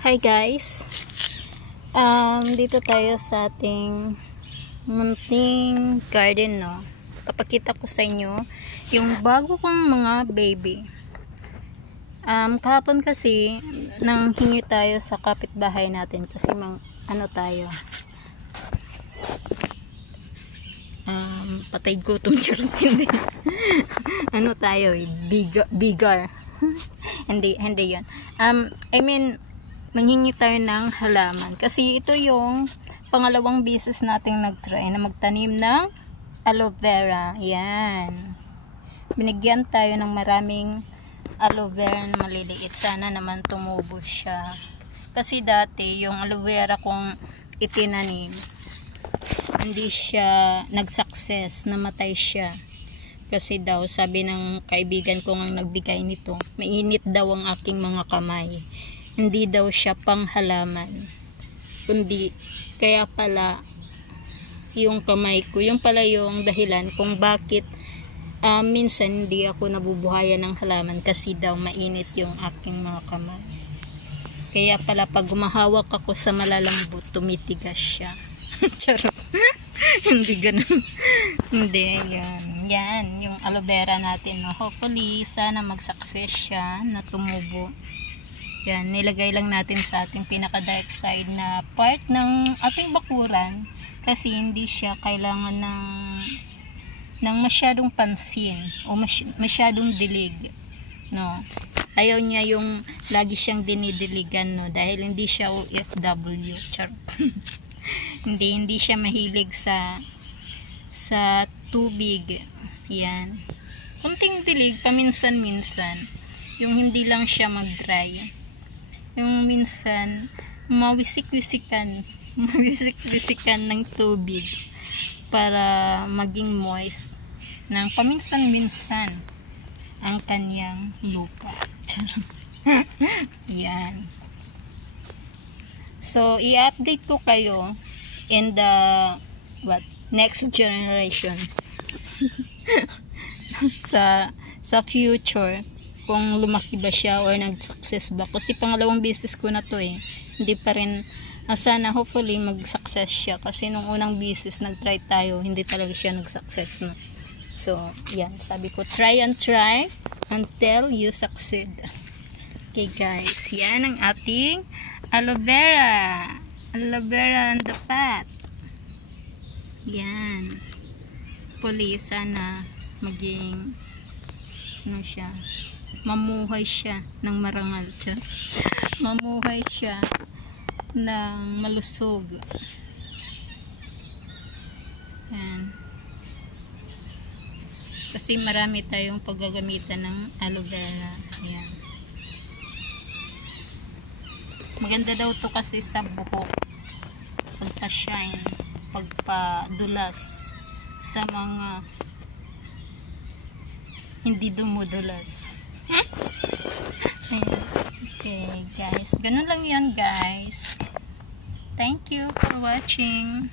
Hi guys, dito tayo sa ating munting garden, no? Papakita ko sa inyo yung bago kong mga baby. Kahapon kasi nang hingi tayo sa kapitbahay natin kasi tayo, patay gutom charot hindi. Tayo, bigger. hindi yun. Nanghingi tayo ng halaman kasi ito yung pangalawang beses nating nagtry na magtanim ng aloe vera. Yan, binigyan tayo ng maraming aloe vera na maliliit. Sana naman tumubo siya kasi dati yung aloe vera kong itinanim hindi siya nag-success, namatay siya kasi daw sabi ng kaibigan ko ang nagbigay nito, mainit daw ang aking mga kamay. Hindi daw siya panghalaman, kundi kaya pala yung kamay ko, yung pala yung dahilan kung bakit minsan hindi ako nabubuhayan ng halaman kasi daw mainit yung aking mga kamay. Kaya pala pag gumahawak ako sa malalambot, tumitigas siya. Charot. Hindi ganun. Hindi, yan yung aloe vera natin, no? Hopefully sana mag-success siya na tumubo. Yan, nilagay lang natin sa ating pinaka-dark side na part ng ating bakuran kasi hindi siya kailangan ng masyadong pansin o masyadong dilig, no? Ayaw niya yung lagi siyang dinidiligan, no? Dahil hindi siya OFW. hindi siya mahilig sa tubig. Yan, kunting dilig paminsan-minsan, yung hindi lang siya mag-dry, yung minsan mawisik-wisikan ng tubig para maging moist ng paminsan-minsan ang kanyang lupa. Yan. So i-update ko kayo in the next generation sa future kung lumaki ba siya or nag-success ba, kasi pangalawang business ko na to hindi pa rin, sana hopefully mag-success siya kasi nung unang business nag-try tayo, hindi talaga siya nag-success, no? So yan, sabi ko try and try until you succeed. Okay guys, yan ang ating aloe vera on the pot. Yan, hopefully sana maging siya, mamuhay siya ng marangal siya. Mamuhay siya ng malusog. Yan. Kasi marami tayong paggagamitan ng aloe vera. Yan. Maganda daw to kasi sa buhok. Pagpa-shine, pagpa-dulas sa mga hindi dumudulas. Okay guys, ganun lang yan guys. Thank you for watching.